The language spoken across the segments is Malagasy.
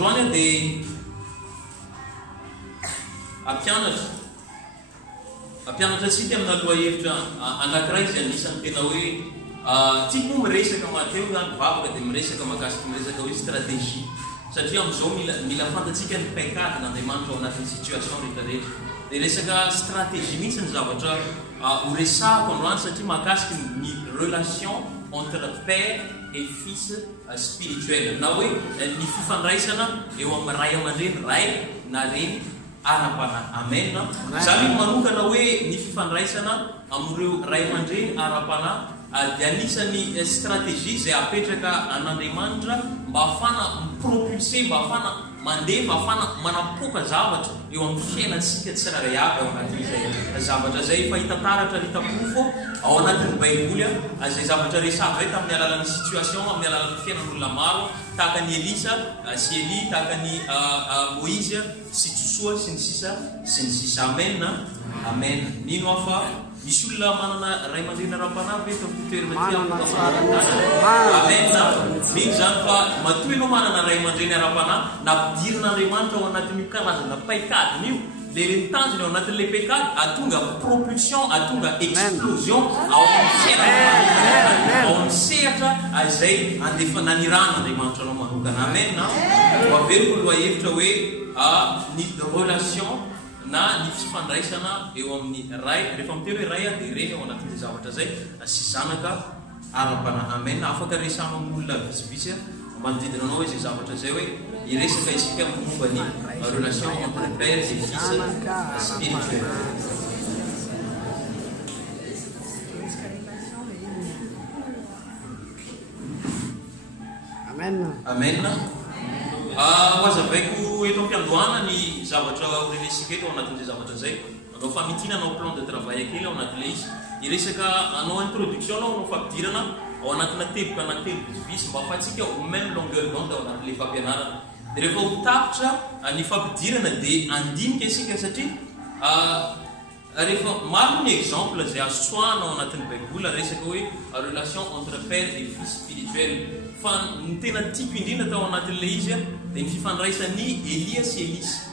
androany dia ampianatra atsika amina aloha hevitra anankiray izy anisany tena hoe tiako miresaka mateo zany vavaka dia miresaka mahakasiky miresaka hoe stratégie satria am'izao mila fantatsika ny paikady n'Andriamanitra ao anatin'ny situation rehetrarehetra dia resaka stratégie mihitsy ny zavatra horesahako androany satria mahakasiky ny relation entre père et fils spirituel na hoe ny fifandraisana eo amin'ny ray aman-dreny ray na reny ara-panahy amen zany manokana hoe ny fifandraisana amin'ireo ray aman-dreny ara-panahy dia anisany stratégie izay apetraka an'Andriamanitra mba ahafana mipropulse mba ahafana mandeha mba ahafana manapoka zavatra eo amin'ny fiainantsika tsirairay avy ao anatin'izay zavatra zay efa hitataratra hitapofo ao anatin'ny baiboly zay zavatra resavy zay tamin'ny alalan'ny situation amin'ny alalan'ny fiainan'olona maro tahaka ny Elisa sy Eli tahaka ny Moïse sy Joshua sy ny sisa amen amen nino afa misy olona manana ray aman-dreny ara-panahy ve toerana amen mino zany fa matoy anao manana ray aman-dreny ara-panahy nampidirin'Andriamanitra ao anatin'io karazana paikadiny io le rentanjony ao anatin'le paikady atonga propulsion atonga explosion ao amin'ny sehatra izay andefa nanirahan'Andriamanitra anao manokana amen averiko loha hevitra hoe ny relation na ny fifandraisana eo amin'ny ray rehefa miteny hoe ray dia reny ao anatin'izay zavatra zay sy zanaka ara-panahy amen afaka resana amin'olona visivisy manodidina anao izay zavatra zay hoe iresaka isika momba ny relation entre père et fils spirituel amen hoazavaiko eto am-piandohana ny zavatra horenesika eto ao anatin'izay zavatra zay anao famitina anao plan de travail kely ao anatin'le izy iresaka anao introduction anao fampidirana ao anatina teboka anankitelo visivisy mba afatsika au même longueur d'onde ao anatin'le fampianarana dia rehefa ho tapitra ny fampidirana dia andinika isika satria rehefa maro ny exemple zay asoana ao anatin'ny baiboly resaka hoe relation entre père et fils spirituel fa ny tena tiako indrindra tao anatin'le izy dia ny fifandraisany Elia sy Elisa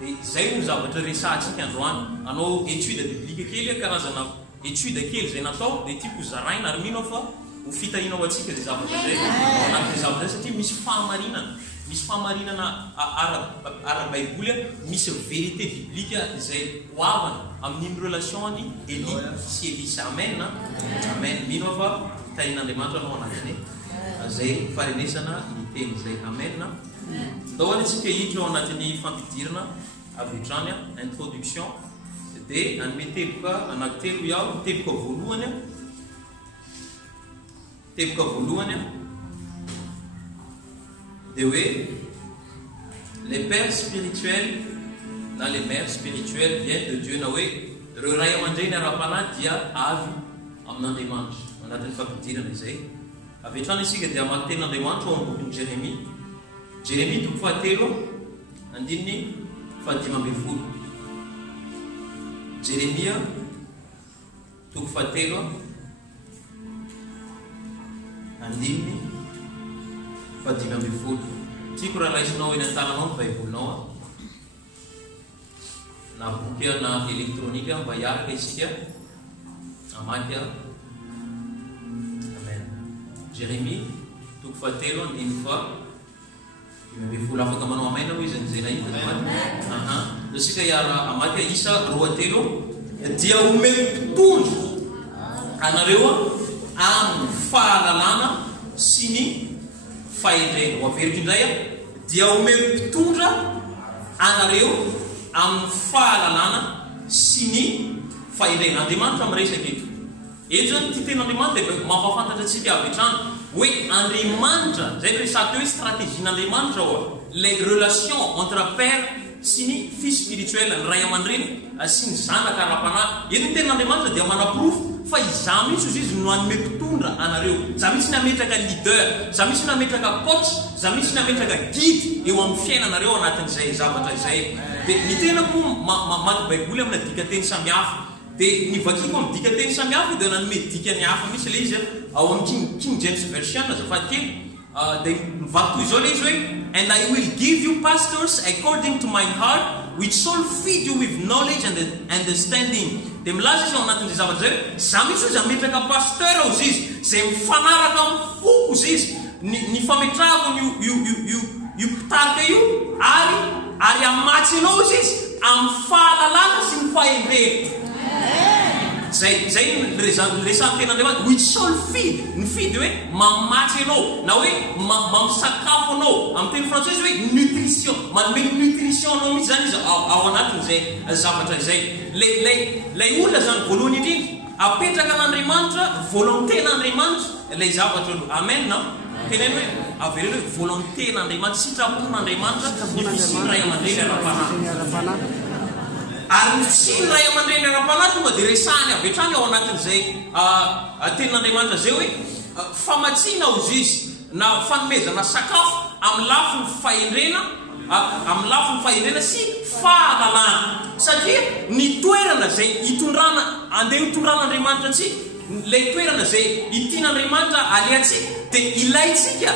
dia zay no zavatra resahantsika androany anao étude biblique kely karazana étude kely zay natao dia tiako zaraina ary mino fa ho fitahinao atsika zay zavatra zay ao anatin'izay zavatra zay satria misy fahamarinana ara-baiboly misy vérité biblique izay hoavana amin'iny relation ny Eli sy Elisa amen amen mino fa fitahin'Andriamanitra anao anatiny zay farenesana ny teny zay amen dahoany atsika hiditra ao anatin'ny fampidirana avy hatrany introduction dia anome teboka anankitelo iaho teboka voalohany dia hoe les pères spirituels na les mères spirituelles viennent de Dieu na hoe reo ray aman-dreny ara-panahy dia avy amin'Andriamanitra anatin'ny fampidirana izay avy hatrany isika dia amaky tenin'Andriamanitra ao amin'ny bokin'i Jérémie toko fahatelo andininy fahadimy ambin'ny folo Jérémia toko fahatelo andininy fahadimy ambin'ny folo tiako raha laisinao eny an-tananao ny baibolinao na boky na elektronika mba hiaraka isika amaky amen Jérémie toko fahatelo andininy afaka manao amaina ho izy an'izay nahita isika hiara amaky isa roatelo dia omeko mpitondro anareo amin'ny fahalalana sy ny fahendrena ho averiko indray dia omeko mpitondra anareo amin'ny fahalalana sy ny fahendrena Andriamanitra miresaka eto zany ty ten'Andriamanitra dia mampafantatra atsika avy hatrany hoe Andriamanitra zay resaka hoe stratégien'Andriamanitra ao les relations entre père sy ny fils spirituel ny ray aman-dreny sy ny zanaka ara-panahy eto ny ten'Andriamanitra dia manaprofo fa izaho mihitsy izy no anome mpitondra anareo za mihitsy nametraka leader za mihitsy nametraka coach za mihitsy nametraka guide eo amin'ny fiainanareo anatin'izay zavatra izay dia ny tenako maky baiboly amina dikateny samihafa dia ny vakiko amin'ny dikateny samihafa dia nanome dikany hafa misy le izy ao amin'ny King James version azafady kely dia mivaky toy izao le izy hoe and I will give you pastors according to my heart which shall feed you with knowledge and understanding. Dia milaza izy ao anatin'izay zavatra zay za mihitsy hoe za metraka pasteur ozy izy zay mifanaraka amin'ny foko ozy izy ny fametrahako io pitarika io ary amatsy anao izy izy amin'ny fahalalana sy ny fahendrena. Zay resan'ny ten'Andriamanitra which shall feed. Ny feed hoe mamatsy anao na hoe mamisakafo anao amin'ny teny frantsay hoe nutrition, manome nutrition anao mihitsy zany izy ao anatin'izay zavatra izay. Lay olona zany voalohany indrindra apetraka an'Andriamanitra volonté-n'Andriamanitra lay zavatra aloha. Amen na teneny hoe avereny hoe volonté-n'Andriamanitra sitrapon'Andriamanitra ny fisiny ray aman-dreny ara-panahy. Ary ny fisiny ray aman-dreny ara-panahy tonga dia resahany avy hatrany ao anatin'izay tenin'Andriamanitra zay hoe famatsiana ozy izy na fanomezana sakafo amin'ny lafiny fahendrena sy fahalalana. Satria ny toerana zay andeha hitondran'Andriamanitra antsika, lay toerana zay itian'Andriamanitra alehantsika dia ilaitsika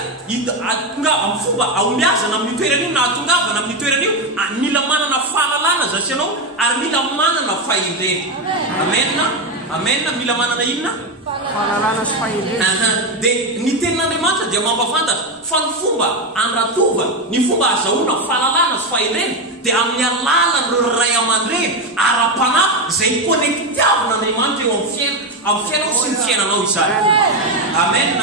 atongava amin'ny fomba aombiazana amin'ny toerana io na atongavana amin'ny toerana io mila manana fahalalana zasy ianao ary mila manana fahendrena. Amen. Mila manana inona? Fahalalana sy fahendrena. Dia ny tenin'Andriamanitra dia mampafantatra fa ny fomba andratova, ny fomba azahoana fahalalana sy fahendrena dia amin'ny alalan'ireo ray aman-dreny ara-panahy zay connectiavin'Andriamanitra eo amin'ny fiainao sy ny fiainanao izany. Amen.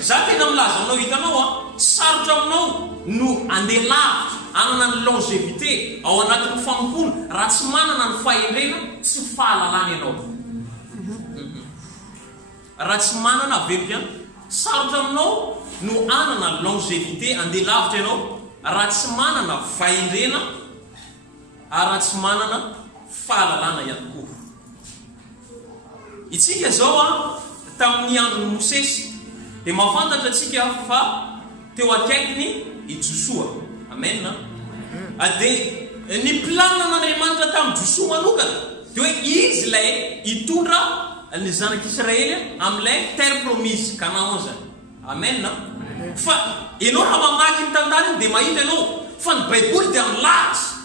Za tena milaza aminao hitanao sarotra aminao no andeha lavitra anana ny longévité ao anatin'ny fanompona raha tsy manana ny fahendrena sy fahalalana ianao. Raha tsy manana averipiany sarotra aminao no anana longévité andeha lavitra ianao raha tsy manana fahendrena ary raha tsy manana fahalalana ihany koa. Itsika zao tamin'ny andron'ny Mosesy dia mahafantatra atsika fa teo akaikiny i Joshua. Amen. Dia ny planan'Andriamanitra tamin'ny Joshua manokana dia hoe izy lay hitondra ny zanak'Israely amin'ilay terre promise Canaan zany. Amen. Fa ianao raha mamaky ny tantara iny dia mahita ianao fa ny baiboly dia milaza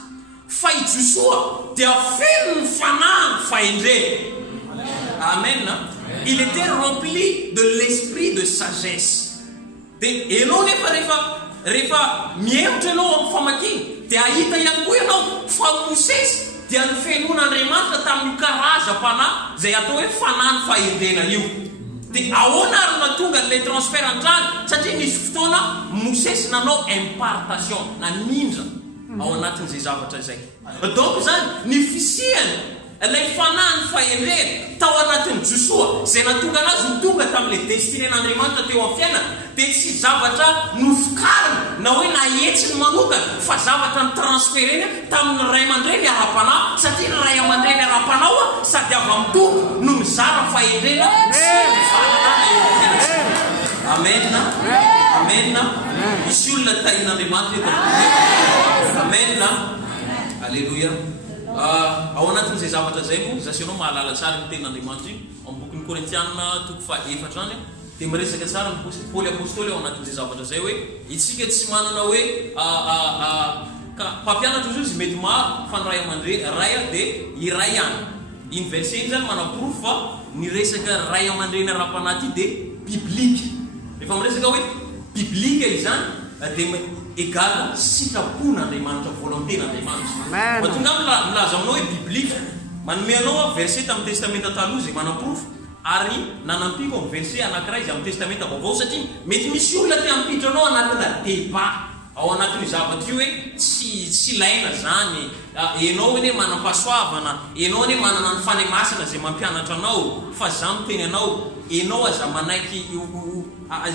fa i Joshua dia feno ny fanahy ny fahendrena. Amen. Il était rempli de l'esprit de sagesse. Dia ianao rehefa mihevitra ianao amin'ny famakiny dia ahita ihany koa ianao fa Mosesy dia ny fenon'Andriamanitra tamin'io karaza-panahy zay atao hoe fanahy ny fahendrena io. Dia ahoana ary natonga ilay transfert an-trany satria nisy fotoana Mosesy nanao impartation na ninja ao anatin'izay zavatra izay. Donc zany ny fisiany ilay fanahy ny fahendrena tao anatin'ny Joshua zay natonga anazy ho tonga tamin'ilay destinén'Andriamanitra teo amin'ny fiainana dia tsy zavatra nofikariny na hoe nahetsiny manokana fa zavatra ny transfereny tamin'ny ray aman-dreny ara-panahy satria ny ray aman-dreny ara-panahy sady avy amin'ny tompo no mizara fahendrena sy ny fahalalana eo amin'ny fiainana. Amen. Misy olona tain'Andriamanitra eto. Amen. Alléluia. Ao anatin'izay zavatra zay moa zasinao mahalala tsara ny tenin'Andriamanitra io amin'ny bokin'ny Korintiana 4 zany dia miresaka tsara ny Paoly apôstôly ao anatin'izay zavatra zay hoe itsika tsy manana hoe mpampianatra izy mety maro fa ny ray aman-dreny raya dia iray ihany. Iny verset iny zany manaprofo fa ny resaka ray aman-dreny ara-panahy ty dia biblika. Rehefa miresaka hoe biblika izany dia égale sitrapon'Andriamanitra, volonté-n'Andriamanitra. Mahatonga milaza aminao hoe biblika manome anao verset amin'ny testamenta taloha zay manaprofo ary nanampiko amin'ny verset anankiray izy amin'ny testamenta vaovao satria mety misy olona te hampiditra anao anatina débat ao anatin'ny zavatra io hoe tsy ilaina zany ianao hoe manam-pahasoavana ianao hoe manana ny fanahy masina zay mampianatra anao fa za miteny anao ianao aza manaiky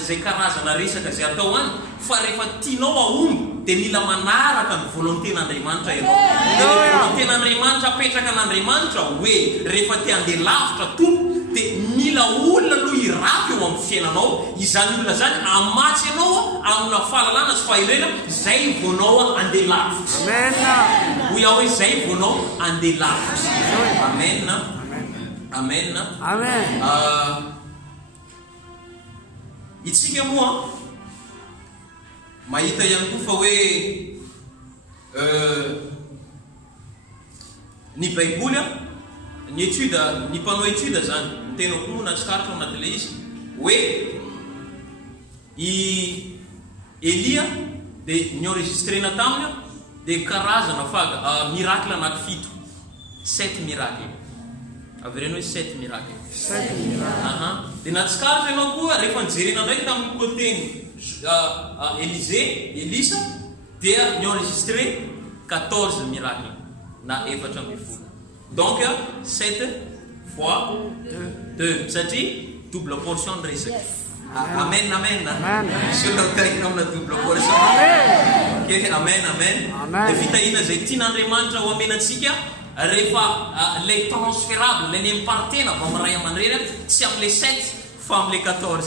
zay karazana resaka zay atao any fa rehefa tianao aomby dia mila manaraka ny volonté-n'Andriamanitra ianao. Dia ny volonté-n'Andriamanitra apetraka n'Andriamanitra hoe rehefa te handeha lavitra tompo dia mila olona aloha irapy eo amin'ny fiainanao izany olona zany amatsy ianao amina fahalalana sy fahendrena zay vonao andeha lavitra. Hoy aho hoe zay vonao andeha lavitra. Amen. Itsika moa mahita ihany koa fa hoe ny baiboly ny étude ny mpanao étude zany ny tena koa natsikaritra ao anatin'ilay izy hoe i Elia dia nienregistrena taminy dia karazana miracle anaky 7 miracle avy reny hoe 7 miracle dia natsikaritra ianao koa rehefa nijerena ndraiky tamin'ny koteny Elisa dia nienregistré 14 miracle na 4 donc 7 fois 2 satria double portion de resaka amen solokainao na double portion amen dia fitahina zay tian'Andriamanitra ho amenatsika rehefa les transférable les nimpartena va miray aman-dreny tsy amin'le 7 fa amin'le 14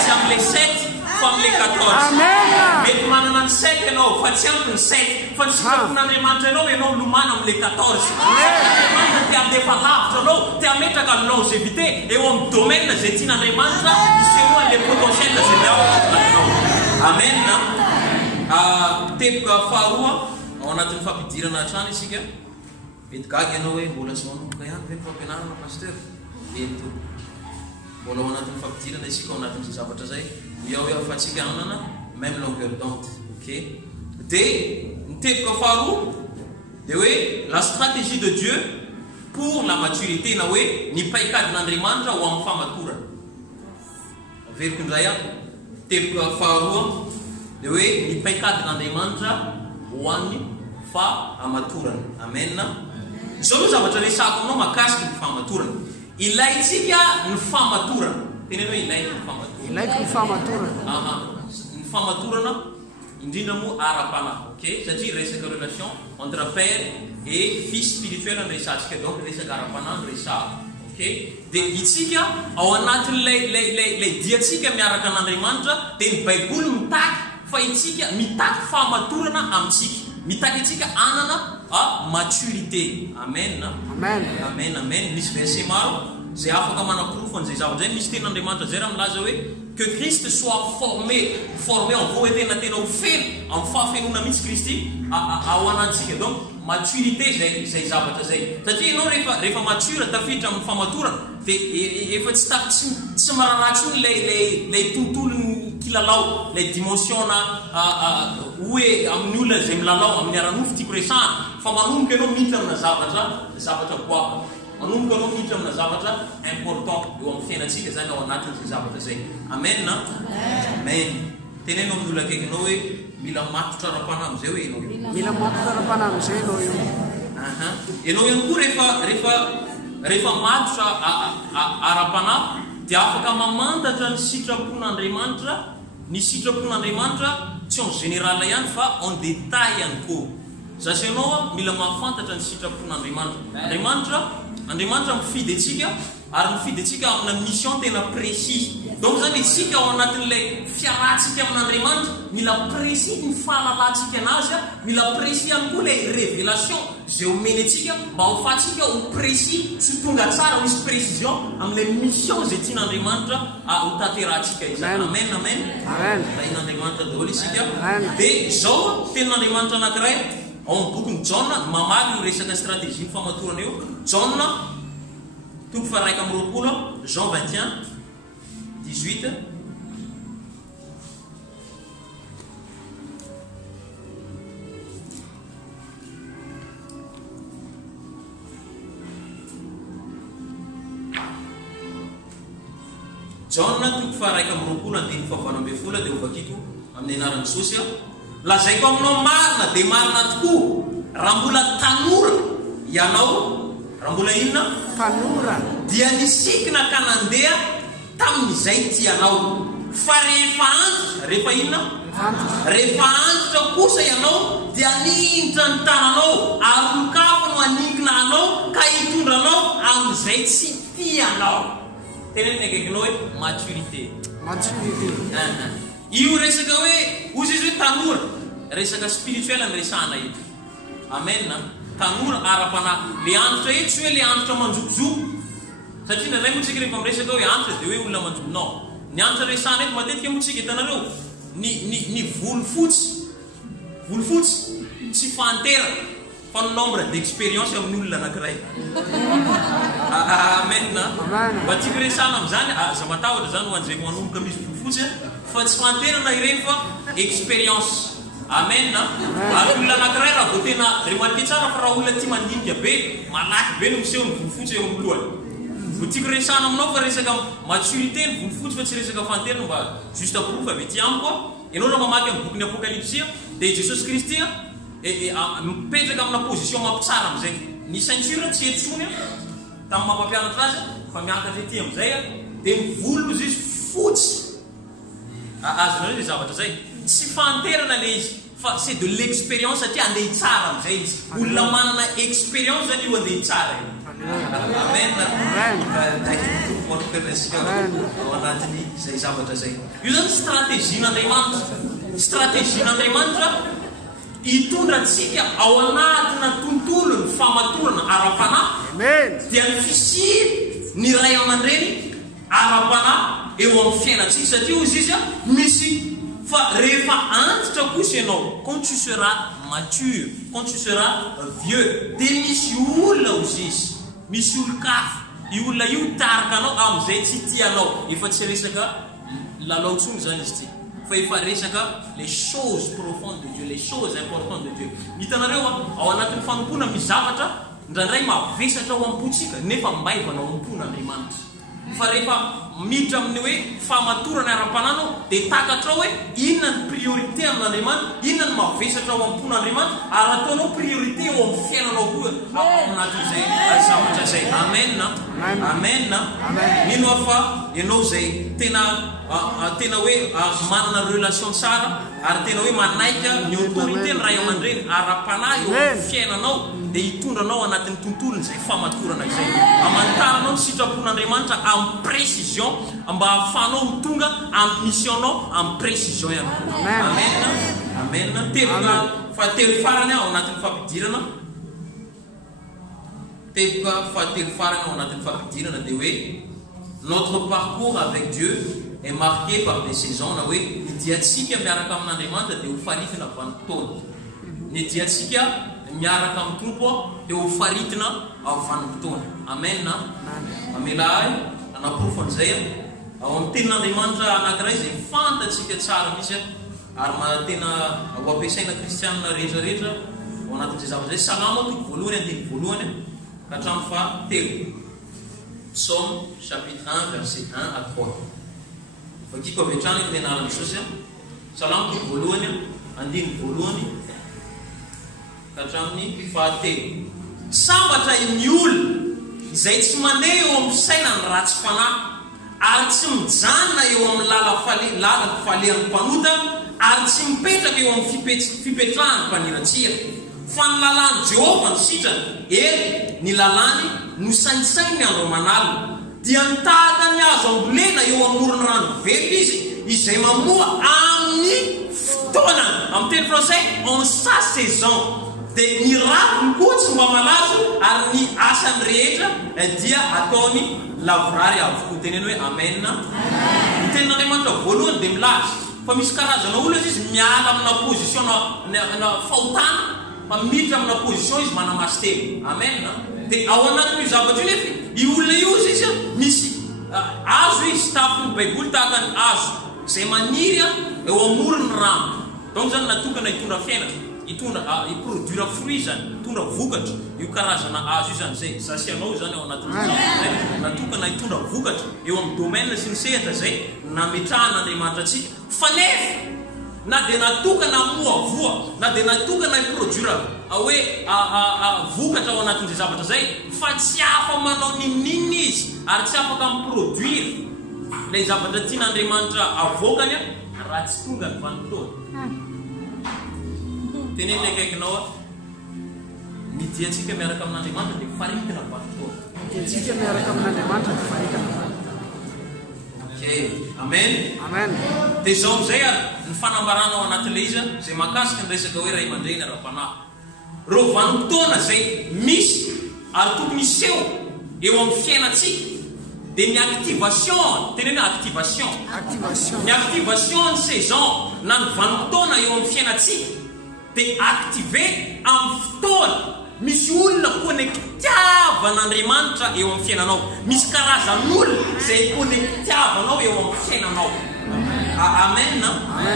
tsy amin'le 7 fa amin'le 14 mety manana ny 7 ianao fa tsy ampy ny 7 fa ny sitrapon'Andriamanitra ianao lomana amin'le 14 Andriamanitra te andefa lavitra anao te ametraka ny longévité eo amin'ny domaine zay tian'Andriamanitra isehoany le potentiel zay miao atinao amen tepoka faharoa ao anatin'ny fampidirana hatrany isika mety gaga ianao hoe mbola sy manomboka ihany ve ny fampianarana pasteur eto mbola ao anatin'ny fampidirana isika ao anatin'izay zavatra zay iao afatsika anana même longueur d'onde ok dia ny tepoka faharoa dia hoe la stratégie de Dieu pour la maturité na hoe ny paikadin'Andriamanitra ho amin'ny famatorana averiko indray tepoka faharoa dia hoe ny paikadin'Andriamanitra ho an'ny famatorana amen zao no zavatra resako aminao makasiky ny famatorana ilaitsika ny famatorana tena hoe ilaiky ny famatorana ny famatorana indrindra moa ara-panahy ok satria resaka relation entre père et fils spirituel ny resantsika donc resaka ara-panahy ny resaha ok dia itsika ao anatin'lay diatsika miaraka an'Andriamanitra dia ny baiboly mitaky fa itsika mitaky famatorana amintsika mitaky itsika anana maturité amen misy verset maro zay afaka manaprofo an'izay zavatra zay misy ten'Andriamanitra zay raha milaza hoe que Christ soit formé en vous et tena ho feno amin'ny fahafenona mihitsy Kristy ao anatsika donc maturité zay zavatra zay satria ianao rehefa mature tafiditra amin'ny famatorana dia efa tsy mararatsy ony lay tontolony kilalao lay dimension na hoe amin'ny olona zay milalao amin'ny aranofo tiako resahana fa manomboka ianao miditra amina zavatra boaka manomboka anao miditra amina zavatra important eo amin'ny fiainatsika zany ao anatin'izay zavatra zay amen tenainao amin'ny olona akaiky anao hoe mila matotra ara-panahy amizay hoe ianao ihany koa rehefa matotra ara-panahy dia afaka mamantatra ny sitrapon'Andriamanitra tsy en général ihany fa en détail ihany koa zasy ianao mila mahafantatra ny sitrapon'Andriamanitra mifidy atsika ary mifidy atsika amina mission tena précis donc zany itsika ao anatin'ilay fiarahantsika amin'Andriamanitra mila précis ny fahalalantsika anazy mila précis ihany koa lay révélation zay omeny atsika mba hofatsika ho précis sy tonga tsara misy précision amin'ilay mission zay tian'Andriamanitra ho tanterahantsika izany amen tain'Andriamanitra daholo isika dia zao tenin'Andriamanitra anankiray ao amin'ny bokyny John mamaly io resaka stratégie ny famatorana eo John toko fa 1 Jean 21:18 John toko fa 1 andiny fahavalombe fola dia ovakiko amin'ny anaran'ny Jesosy lazaiko aminao marina dia marina tokoa raha mbola tanora ianao raha mbola inona tanora dia nisikina ka nandeha tamin'izay tianao fa rehefa antitra kosa ianao dia nihitra ny tananao ary lokafo no aningina anao ka hitondranao amin'izay tsy tianao teneny akaikinao hoe maturité io resaka hoe ozy izy hoe tanora resaka spirituel ny resahana eto amen tanora ara-panahy le antitra eto tsy hoe le antitra manjokojoko satria naray motsika rehefa miresaka hoe antitra dia hoe olona manjoko non ny antitra resahana eto matetika motsika hitanareo ny volofotsy tsy fanteraka fa nombre d'expérience amin'ny olona anankiray. Amen. Mba tiako resana amin'izany za matahotra zany ho an'izay manomboka misy volofotsy fa tsy fanterana ireny fa expérience. Amen. Ary olona anankiray raha vao tena remarqué tsara fa raha olona tia mandinika be malaky be no miseho ny volofotsy eo amin'ny lohany. Ho tiako resana aminao fa resaka maturité ny volofotsy fa tsy resaka fanterana mba juste proof avy ety amiko. Ianao raha mamaky amin'ny boky ny Apocalypsia dia Jesosy Kristy mipetraka amina position mampitsara amin'izay. Ny ceinture tsy etsony tamin'ny mampampianatra azy fa miakatra ety amin'izay dia ny volo izy fotsy. Azonareo ilay zavatra zay tsy fanterana ilay izy fa c'est de l'expérience satria andeha hitsara amin'izay izy. Olona manana expérience zany io andeha hitsara io. Amen. Ao anatiny izay zavatra zay. Io zany stratégien'Andriamanitra hitondra antsika ao anatina tontolony famatorana ara-panahy dia ny fisiry ny ray aman-dreny ara-panahy eo amin'ny fiainantsika satria izy misy fa rehefa antitra kosa ianao quand tu seras mature, quand tu seras vieux dia misy olona ozy izy, misy olo-kafa io olona io tarika anao amin'izay tsy tianao. Efa tsy resaka lalao tsony zany izy ty fa efa resaka les choses profondes de Dieu, les choses importantes de Dieu. Hitanareo ao anatin'ny fanompona misy zavatra ndraindray mavesatra ao am-potsika nefa mbaivana ao am-pona Andriamanitra. Fa rehefa miditra amin'ny hoe famatorana ara-pananao dia takatra hoe inona ny priorité amin'Andriamanitra, inona ny mavesatra ao am-pona Andriamanitra ary ataonao priorité eo amin'ny fiainanao koa ao anatin'izay zavatra zay. Amen. Mino fa ianao zay tena hoe manana relation tsara ary tena hoe manaika ny autorité ny ray aman-dreny ara-panahy eo amin'ny fiainanao dia hitondranao anatin'ny tontolony zay famatorana izay. Amantaranao ny sitrapon'Andriamanitra amin'ny précision mba ahafahanao mitonga amin'ny missionnao amin'ny précision ihany. Amen. Teboka fahatelo farany ao anatin'ny fampidirana. Teboka fahatelo farany ao anatin'ny fampidirana dia hoe notre parcours avec Dieu est marqué par des saisons. Na hoe ny diatsika miaraka amin'Andriamanitra dia ho faritina vanim-potoana. Ny diatsika miaraka amin'ny tompo dia ho faritina vanim-potoana. Amen. Mamela ahy anaprofo an'izay ao amin'ny tenin'Andriamanitra anankiray izay fantatsika tsara misy ary tena ho ampiasaina kristianina rehetrarehetra ao anatin'izay zavatra zay. Salamo toko voalohany andiny voalohany ka hatramin'ny fahatelo. Psaume chapitre 1 verset 1 à 3. Vakiko avy hatrany ny anaran'i Jesosy. Salamo toko voalohany andiny voalohany ka hatramin'ny fahatelo. Sambatra ny olona izay tsy mandeha eo amin'ny sainany ratsy fanahy ary tsy mijanona eo amin'ny lalany falehan'ny mpanota ary tsy mipetraka eo amin'ny fipetrahan'ny mpaniratsira fa ny lalàny Jehova ny sitrany ny lalàny no saintsainy ny andro manalina dia nitahaka ny azo ambolena eo amoron'ny rano velo izy izay mamoa amin'ny fotoana amin'ny teny français en sa saison. Dia ny raviny koa tsy mba malazo ary ny asany rehetra dia ataony lavorary avokoa. Teneny hoe amen. Ny tenin'Andriamanitra voalohany dia milaza fa misy karazana olona izy miala amina position na fahotana fa miditra amina position izy manamasy telo. Amen. Dia ao anatin'io zavatra io nefa io olona io izy misy azo izy tafin'ny baiboly tahaka ny azo izay maniry eo amoron'ny rano. Donc zany natokana hitondra fiainana, hiproduira fruit zany, hitondra vokatra. Io karazana azo io zany zay sasianao zany ao anatin'ny zavatra natokana hitondra vokatra eo amin'ny domaine sy ny sehatra zay nametrahan'Andriamanitra antsika. Fa nefa na dia natokana moavoa na dia natokana hiproduira hoe vokatra ao anatin'izay zavatra zay fa tsy afa manao ninninna izy ary tsy afaka miproduire ilay zavatra tian'Andriamanitra avoakany raha tsy tonga ny vanim-potoana. Tenenina akaikinao ny diatsika miaraka amin'Andriamanitra dia faritina vanim-potoana. Diatsika miaraka amin'Andriamanitra dia faritina vanim-potoana. Amen. Dia izao amin'izay ny fanambarana ao anatin'ilay izy izay mahakasika ny resaka hoe ray aman-dreny ara-panahy. Reo vanim-potoana izay misy ary tokony hiseho eo amin'ny fiainantsika dia ny activation teneny activation ny activation ny saison na ny vanim-potoana eo amin'ny fiainatsika dia active amin'ny fotoana misy olona connectiavan'Andriamanitra eo amin'ny fiainanao, misy karazan'olona izay connectiavanao eo amin'ny fiainanao. Amen.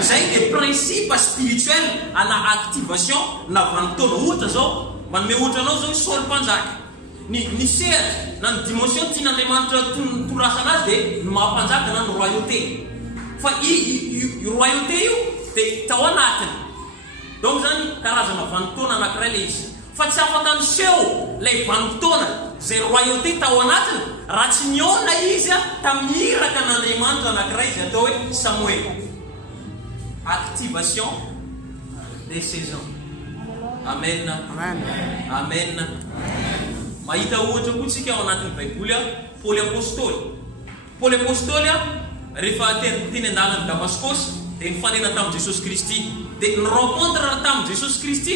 Zay dia principe spirituel ana activation na vanim-potoana. Ohatra zao manome ohatra anao zao Saul mpanjaka ny sehatra na ny dimension tian'Andriamanitra torasana azy dia ny mahampanjaka na ny royauté, fa io royauté io dia tao anatiny. Donc zany karazana vanim-potoana anankiray le izy, fa tsy afaka miseho lay vanim-potoana zay royauté tao anatiny raha tsy niona izy tamin'ny iraka n'Andriamanitra anankiray izay atao hoe Samuel. Activation des saisons. Amen. Amen. Mahita ohatra koa tsika ao anatin'ny Baiboly Paul Apôstôly rehefa teny an-dalana Damaskosy dia nifanena tamin'i Jesosy Kristy, dia ny rencontre tamin'i Jesosy Kristy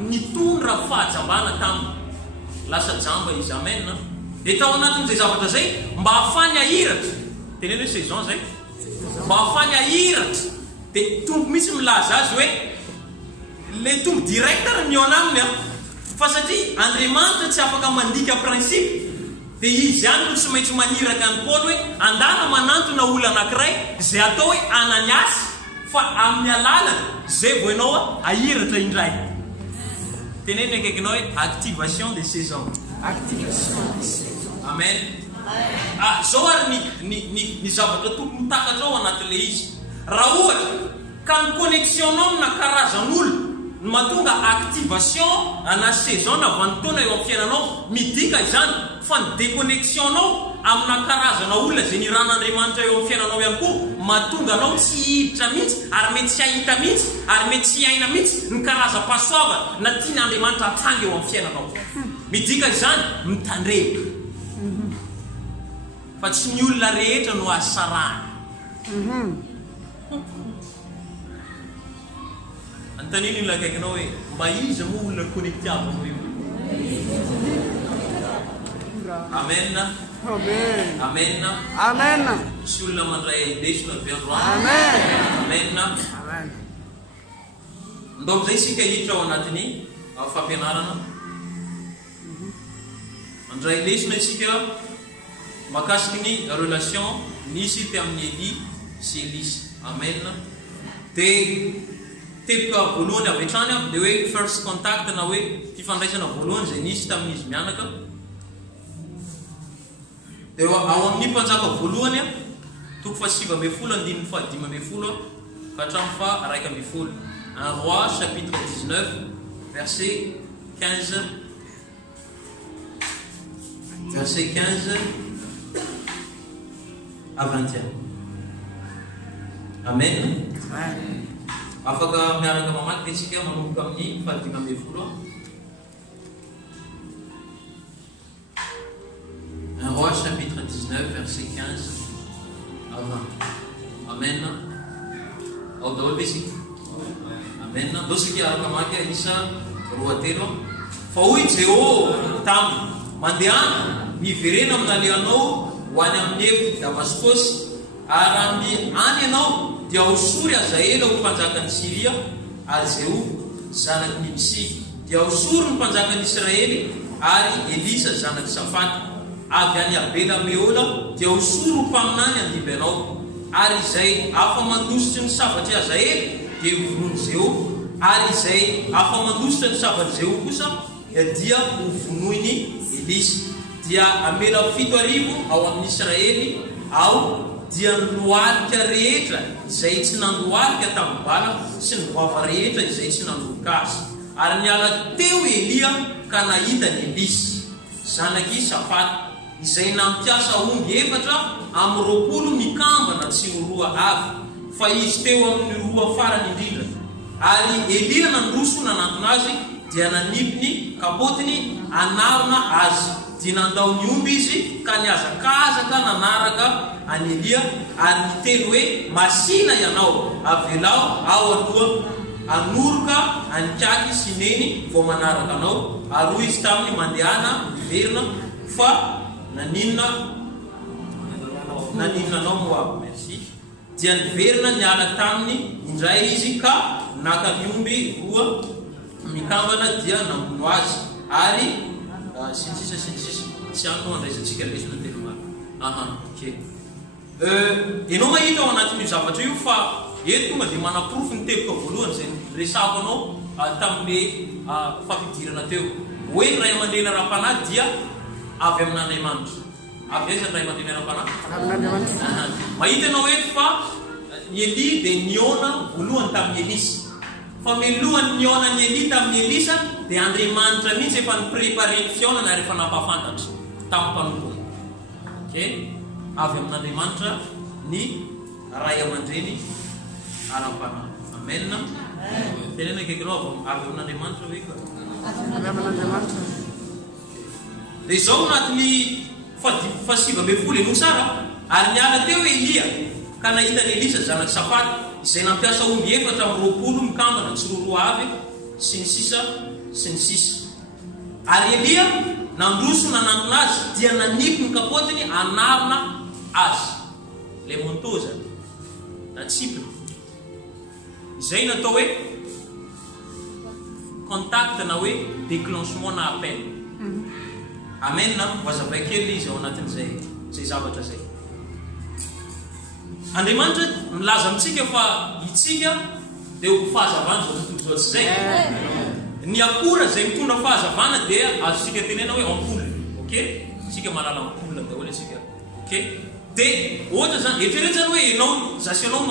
nitondra fahajambana taminy, lasa jamba izy. Amen. Dia tao anatin'izay zavatra zay mba hafany ahiratra, teneny hoe saison zay, mba hafany ahiratra dia tombo misy milaza azy hoe le tombo directeur niona aminy fa satria Andriamanitra tsy afaka mandika principe dia izy ihany no tsy maintsy maniraka ny Paul hoe andana manantona olona anankiray izay atao hoe Ananias, fa amin'ny alalana zay vao ianao ahiratra indray. Teneny akaikinao hoe activation des saisons. Amen. Zao ary ny zavatra tokony takatra ao anatin'le izy. Raha ohatra ka ny connexionnao amina karazan'olona ny mahatonga activation ana saison na vanim-potoana eo amin'ny fiainanao, midika izany fa ny déconnexionnao amina karazana olona zay niran'Andriamanitra eo amin'ny fiainanao ihany koa mahatonga anao tsy hiditra mihitsy, ary mety tsy hahita mihitsy, ary mety tsy haina mihitsy ny karaza-pahasoava na tian'Andriamanitra hatranga eo amin'ny fiainanao. Midika izany mitandreka, fa tsy ny olona rehetra no azo sarahana. Antaniny olona akaikinao hoe mba iza moa olona connectiavanao io? Amen. Amen. Amen. Misy olona mandray lesona avy androany. Amen. Amen. Ndao amin'izay isika hiditra ao anatin'ny fampianarana. Mandray lesona isika makasiky ny relation nisy ty amin'ny Eli sy Elisy. Amen. Dia teboka voalohany avy hatrany dia hoe first contact na hoe fifandraisana voalohany izay nisy tamin'izy mianaka. Dia ao amin'ny mpanjaka voalohany toko fa 7:10 andininy fa 5:10 ka hatramin'ny fa 1:10. Un roi chapitre 19 verset 15 à 21. Amen. Afaka miaraka mamaky isika manomboka amin'ny 5:10. Un roi chapitre 19 verset 15 à 20. Amen. Ao daholo ve isika? Amen. Dao sika araka mamaky isa 2:3. Fa hoy Jehovah taminy, mandehana miverena amin'alehanao ho any amin'ny efitra Damaskosy, ary any ianao dia hosory Azaela ho mpanjakan'ny Siria, Azeo zanaky Nimsi, dia hosory ny mpanjakan'ny Israely, ary Elisa zanaky Safaty, avy any Abela-Meola dia hosory ho mpaminany andimby anao, ary izay afa mandositry ny savatry Azaela dia hovonony Zeo, ary izay afa mandositra ny savatry Zeo kosa dia hovonoiny Elisa. Dia amela 7,000 ao amin'ny Israely ao dia niloalika rehetra izay tsy nandoalika tamin'ny bala sy ny vava rehetra izay tsy nandroka azy. Ary niala teo Elia ka nahita ny Elisy zanaky Safaty izay nampiasa omby 4 amin'ny 20 mikambana tsy roa avy, fa izy teo amin'ny roa farany indrindra. Ary Elia nandroso nanantona azy dia nanipiny kapotiny anarona azy, dia nandao ny omby izy ka niazakazaka nanaraka any Elia, ary niteny hoe masina ianao, avelao ao aloha anoroka anikaky sy neny vao manaraka anao. Ary hoy izy taminy mandehana miverina fa naninona naninanao moa merci dia niverina niala taminy indray izy ka nakamiomby roa mikambana dia namono azy ary sinsisa tsy ano andraisantsika lesona tena maro ok enao mahita ao anatin'io zavatra io fa eto tonga dia manaprofo ny teboka voalohany zay resako anao tamin'le fampidirana teo hoe ny ray aman-dreny ara-panahy dia avy amin'Andriamanitra avy aiza ny ray aman-dreny ara-panahy mahita anao eto fa ny Eli dia niona voalohany tamin'ny Elisa fa melohany niona ny Eli tamin'ny Elisa dia Andriamanitra mihitsy efa niprepare ny fiaonana rehefa nampafantatra tamin'ny mpanompoana ok avy amin'Andriamanitra ny ray aman-dreny ara-panahy amen tenena kekinao avy amin'Andriamanitra hoe ka dia izao anatin'ny fahasivy folo eno sara ary niala teo Elia ka nahitany Elisa zanaky Safaty izay nampiasa omby 420 mikambana tsiroroa avy sy ny sisa ary Elia nandroso nanantona azy dia nanipy ny kapotiny anarina azy le manteau zany na tsipiny izay natao hoe contact na hoe déclenchement na appel amen na vazavakely izy ao anatin'izay zavatra zay Andriamanitra milaza amitsika fa itsika dia ho fahazavana zao tontolo zao tsy zay ny akora zay mitondra fahazavana dia azontsika tenena hoe ampoule ok tsika malala ampoule daholo asika ok dia ohatra zany eritrereto zany hoe enao zasy anao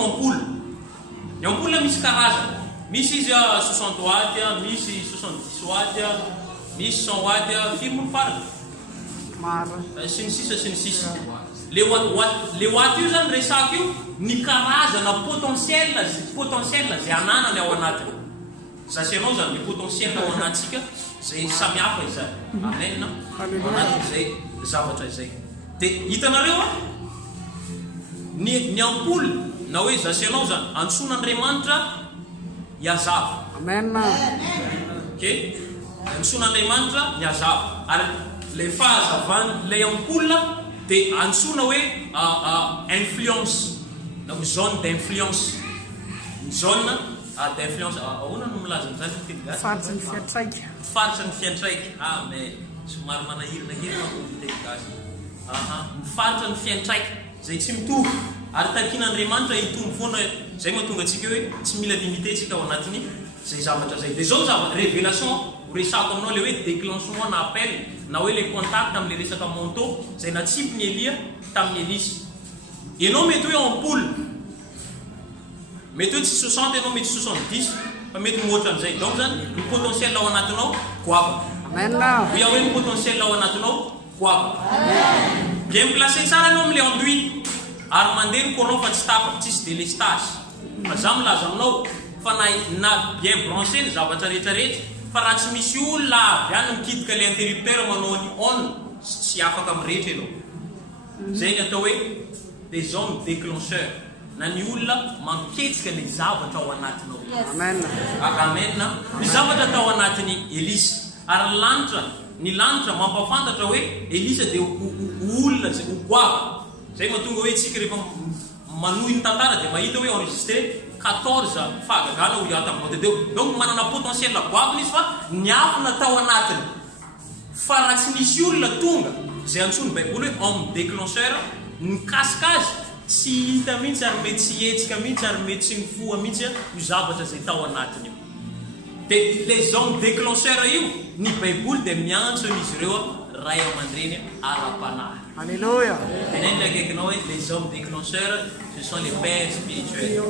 ny ampoule misy karazana misy izy 60 watt misy 70 watt misy 100 watt firme farany sy ny sisa le watt io zany resaka io ny karazana potentiel zay ananany ao anatiny zasy anao zany le potentiel ao anatsika zay samihafa izany amen anatin'izay zavatra izay dia hitanareo ny ampoule na hoe zasy anao zany antson'Andriamanitra iazava amen ok antson'Andriamanitra iazava ary le fahazavany le ampoule dia antsona hoe influence na zone d'influence zone d'influence ahoana no milaza zany teny gasy faritsy ny fiantraika faritsy ny fiantraika mais somary manahirina kely teny gasy mifaritra ny fiantraika zay tsy mitovy ary takin'Andriamanitra hitombo foana zay mahatonga atsika hoe tsy mila limité tsika ao anatiny zay zavatra zay dia zao zavatra révélation resako aminao le hoe déclenchement na appel na hoe le contact amin'le resaka manteau zay natsipy ny Elia tamin'ny Elisa enao mety hoe ampoule mety hoe tsy 60 enao mety 70 fa mety mihoatra an'izay donc zany ny potentiel ao anatinao goavana oia hoe ny potentiel ao anatinao goavana bien placé tsara anao am'le enduit ary mandeha ny courant fa tsy tapaka tsisy délestage fa za milaza aminao fa na bien branché ny zavatra rehetrarehetra fa raha tsy misy olona avy any mikidika le interrupteur manao ny on tsy afaka mirehetra ianao zay ny atao hoe des hommes déclencheurs na ny olona manketsika le zavatra ao anatinao amen ny zavatra tao anatiny Elisa ary ny lanitra mampafantatra hoe Elisa dia olona zay ho goava zay mahatonga hoe tsika rehefa manohy ny tantara dia mahita hoe enregistré 14 fahagagana ho iata motedeo donc manana potentiel goavina izy fa niafina tao anatiny fa raha tsy nisy olona tonga zay antsony baiboly hoe homme déclencheur mikasika azy tsy hita mihitsy ary mety tsy hetsika mihitsy ary mety tsy mifoha mihitsy io zavatra zay tao anatiny io dia les hommes déclencheurs io ny baiboly dia miantson'izy ireo ray aman-dreny ara-panahy alléluia teneny akaikinao hoe les hommes déclencheurs ce sont les pères spirituels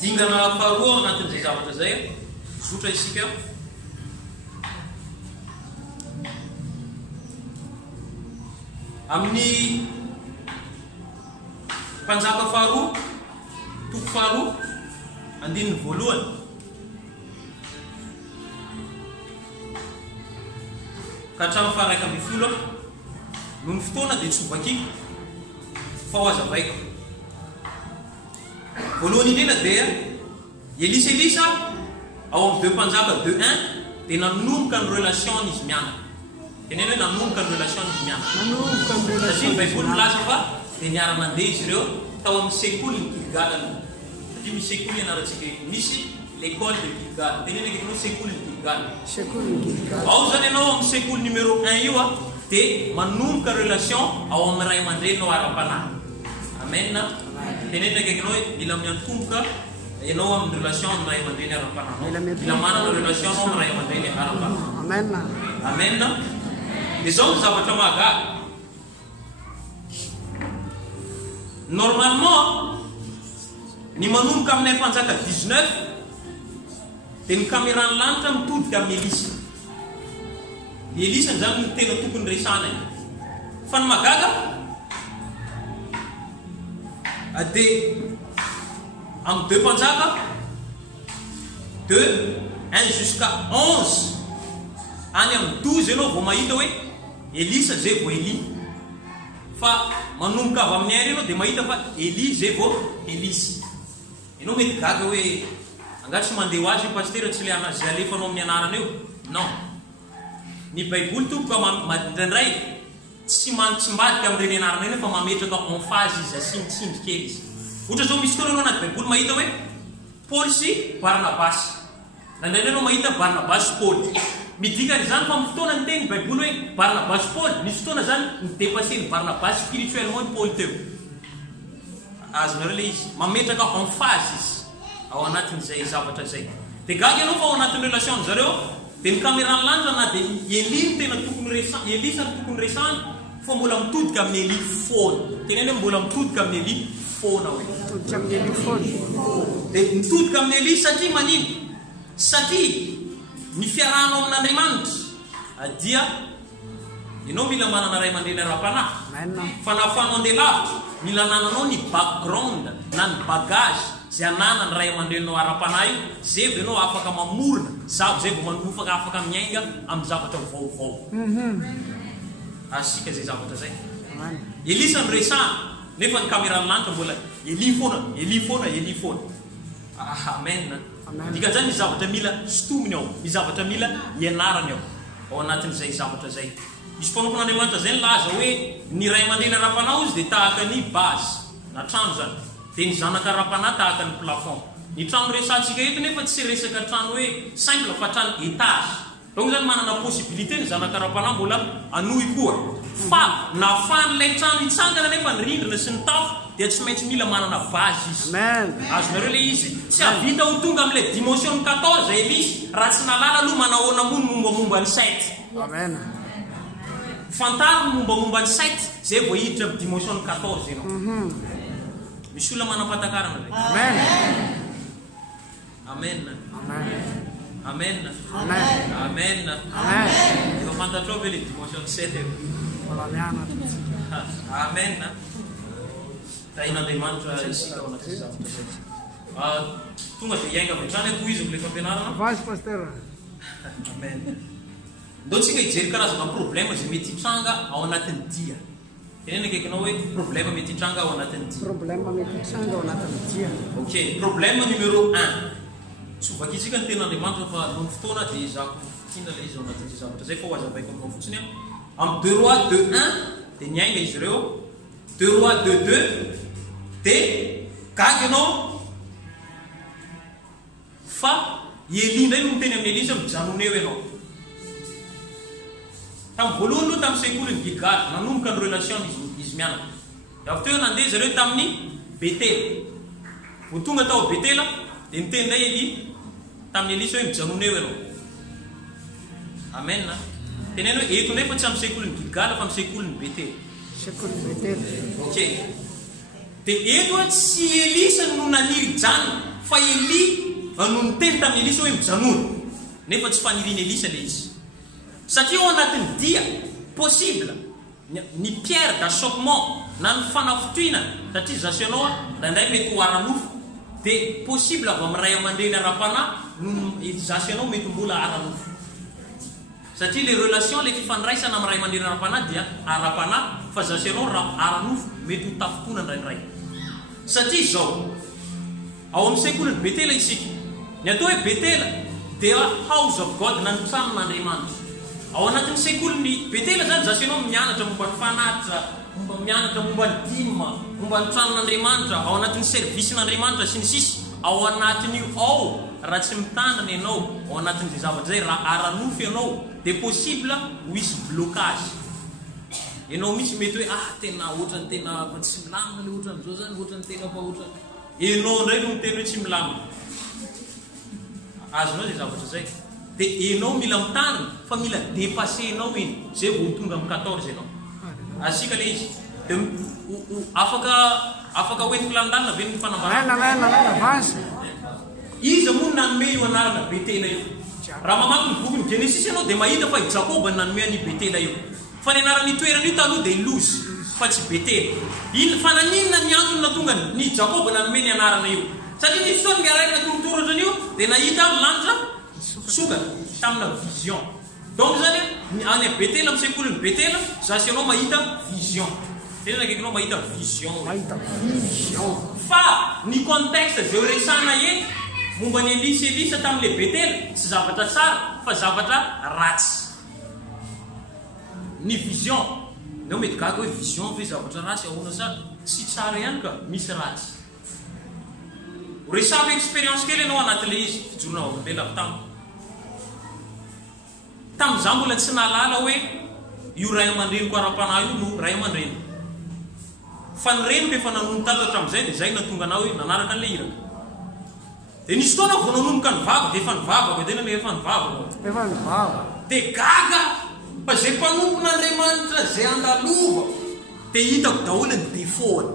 dingana faharoa anatin'izay zavatra zay zotra isika amin'ny mpanjaka faharoa toko faharoa andininy voalohany ka hatramin'ny faha 1 noho ny fotoana dia tsobakiko fa ho azavaiko voalohany indrindra dia Elisa ao amin'ny 2 mpanjaka 2:1 dia nanomboka ny relation izy mianaka tenena hoe nanomboka ny relation ny mianatra nanomboka ny relation satria ny baiboly milaza fa dia niara-mandeha izy ireo tao amin'ny sekoly ny Gilgal satria misy sekoly ianarantsika eto misy l'école de Gilgal tenena kekinao sekoly ny Gilgal sekoly ny Gilgal ao zany ianao amin'ny sekoly numéro 1 io dia manomboka relation ao amin'ny ray aman-drenao ara-panahy amen tenena kekinao hoe mila miantomboka ianao amin'ny relation amin'ny ray aman-dreny ara-panahy mila manana relation anao amin'ny ray aman-dreny ara-panahy amen dia zao ny zavatra mahagaga normalement ny manomboka amin'ny mpanjaka 19 dia ny caméra ny lanitra mitodika amin'ny Elisa ny Elisa zany ny tena tokony resana fa ny mahagaga dia amin'ny 2 mpanjaka 2 1 jusqu'à 11 any amin'ny 12 ianao vao mahita hoe Elisa zay vao Eli fa manomboka avy amin'ny ary ianao dia mahita fa Eli zay vao Elisa ianao mety gaga hoe angaty tsy mandeha ho azy io pasteur tsy le zay alefanao amin'ny anarana eo non ny baiboly tomboka indraindray tsy mbadika amin'ireny anarana eny fa mametraka emphase izy asimitsindry kely izy ohatra zao misy fotoana anao anaty baiboly mahita hoe Paul sy Barnabas nandray anao mahita Barnabas sy Paul midika zany fa amin'ny fotoana ny teny baiboly hoe Barnabas Paul misy fotoana zany ny dépassé ny Barnabas spirituellement ny Paul teo azonareo le izy mametraka emphase izy ao anatin'izay zavatra zay dia gaga ianao fa ao anatin'ny relation zareo dia ny caméra ny lanitra na dia Eli ny tena tokony Elisa ny tokony resany fa mbola mitodika amin'ny Eli foana teneny hoe mbola mitodika amin'ny Eli foana hoe mitodika amin'ny Eli foana dia mitodika amin'ny Eli satria manino satria ny fiarahanao amin'Andriamanitra dia ianao mila manana ray aman-dreny ara-panahy fa nahafahanao andeha lavitra mila nananao ny background na ny bagage zay anana ny ray aman-drenao ara-panahy io zay vao ianao afaka mamorona zay vao manofaka afaka miainga amin'ny zavatra vaovao asika zay zavatra zay Elisa ny resana nefa ny caméra ny lanitra mbola Eli foana amen dikan'izany ny zavatra mila sitominy ao ny zavatra mila ianarany ao anatin'izay zavatra zay misy mpanofon'Andriamanitra zay nilaza hoe ny ray aman-dreny ara-panahy izy dia tahaka ny base na trano zany dia ny zanaka ara-panahy tahaka ny plafond ny trano resantsika eto nefa tsy resaka trano hoe simple fa trano étage donc zany manana possibilité ny zanaka ara-panahy mbola anohy koa fa nafahan'ilay trano hitsangana nefa ny rindrina sy ny tafo dia tsy maintsy mila manana base izy azonareo le izy tsy avita ho tonga amin'ilay dimension 14 Elisy raha tsy nalala aloha manahoana mono mombamomba ny 7 fantaro mombamomba ny 7 zay vao hiditra amin'ny dimension 14 ianao misy olona manam-patakarana ve amen efa fantatrao ve le dimension 7 amen tain'Andriamanitra isika ao anaty zavatra zay tonga dia hiainga vetrany akoho izy le fampianarana vazy pasteur amen ndao tsika hijery karazana problème zay mety hitranga ao anatin'ny dia tenena kekinao hoe problème mety hitranga ao anatin'ny dia problème mety hitranga ao anatin'ny dia ok problème numéro 1 tsy hovakitsika ny ten'Andriamanitra fa nohony fotoana dia zako tiana le izy ao anatin'izay zavatra zay fa ho azavaiko aminao fotsiny amin'ny 2 Rois 2:1 dia niainga izy ireo 2 Rois 2:2 dia gaga ianao fa Eli indray no miteny amin'ny Elisa mijanona eo ianao tamin'ny voalohany aloha tamin'ny sekoly ny Gilgal nanomboka ny relation izy mianatra avy teo nandeha zareo tamin'ny Betela vao tonga tao Betela dia miteny indray Eli tamin'ny Elisa hoe mijanona eo ianao amen tenena hoe eto nefa tsy amin'ny sekoly ny Gilgal fa amin'ny sekoly ny Betela ok dia eto tsy Elisa no naniry jany fa Eli no niteny tamin'ny Elisa hoe mijanona nefa tsy faniriany Elisa le izy satria ao anatin'ny dia possible ny pierre d'achoppement na ny fanafotoina satria zasy ianao ndraindray mety ho aranofo dia possible avy amin'ny ray aman-dreny ara-panahy zasy ianao mety mbola aranofo satria le relation le fifandraisana amin'ny ray aman-dreny ara-panahy dia ara-panahy fa zasy ianao raha aranofo mety ho tafotona ndraindray satria zao ao amin'ny sekoly ny Betela isika ny atao hoe Betela dia house of God na ny tranon'Andriamanitra ao anatin'ny sekoly Betela zany zasy ianao mianatra momba ny fanatitra, momba mianatra momba ny dima, momba ny tranon'Andriamanitra, ao anatin'ny servisin'Andriamanitra sy ny sisy. Ao anatin'io ao raha tsy mitandrina ianao ao anatin'izay zavatra zay raha aranofo ianao dia possible ho hisy blocage. Ianao misy mety hoe tena ohatrany tena fa tsy milamina le ohatran'izao zany ohatrany tena fa ohatrany. Ianao ndray no miteny hoe tsy milamina. Azonao zay zavatra zay. Dia ianao mila mitandrina fa mila dépasser ianao iny zay vao tonga amin'ny 14 ianao. Asika le izy. Dia afaka hoentiko landalina ve ny fanambarana? Izy moa nanome io anarana Betela io. Raha mamaky ny boky ny Genesis ianao dia mahita fa i Jakoba nanome an'io Betela io. Fa ny anarany toerana io taloha dia Luz fa tsy Betela. Fananinona ny antony na tonga ny Jakoba nanome ny anarana io. Satria ny fotoana ny araina torotoratra an'io dia nahita lanitra sokatra tamina vision. Donc zany any Betela amin'ny sekolin'ny Betela zasy ianao mahita vision. Tena nakaikinao mahita vision. Fa ny contexte zay resana eny momba ny Elisa tamin'le Betela tsy zavatra tsara fa zavatra ratsy. Ny vision nao mety gaga hoe vision ve zavatra ratsy ahoana sara tsy tsara ihany ka misy ratsy. Resava expérience kely ianao anatin'le izy fijorona olombela tamin'izao mbola tsy nalala hoe io ray aman-dreniko ara-panahy io no ray aman-dreny. Fa ny reniko efa nanono tatatra amin'izay dia zay natonga anao hoe nanaraka an'le iraka. Dia nisy fotoana vao nanomboka ny vava dia efa nivavaka tena le efa nivavaka. Dia gaga fa zay mpanompon'Andriamanitra zay andalova dia hitako daholo ny défaut-ny.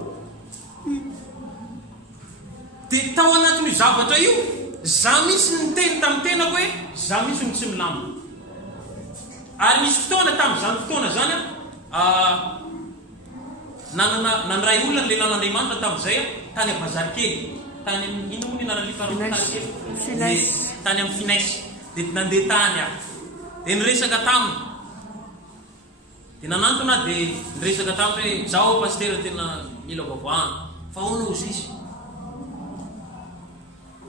Dia tao anatin'io zavatra io za misy niteny tamin'ny tenako hoe za misy ny tsy milamina. Ary misy fotoana tamin'izany fotoana zany nandray olona ny lehilan'Andriamanitra tamin'izay tany a bazary kely tany ino moa ny anaralifaratany amin'ny Finesy dia nandeha tany aho dia niresaka taminy dia nanantona dia niresaka taminy hoe zaho pastera tena mila vavahana fa ahoana ozy izy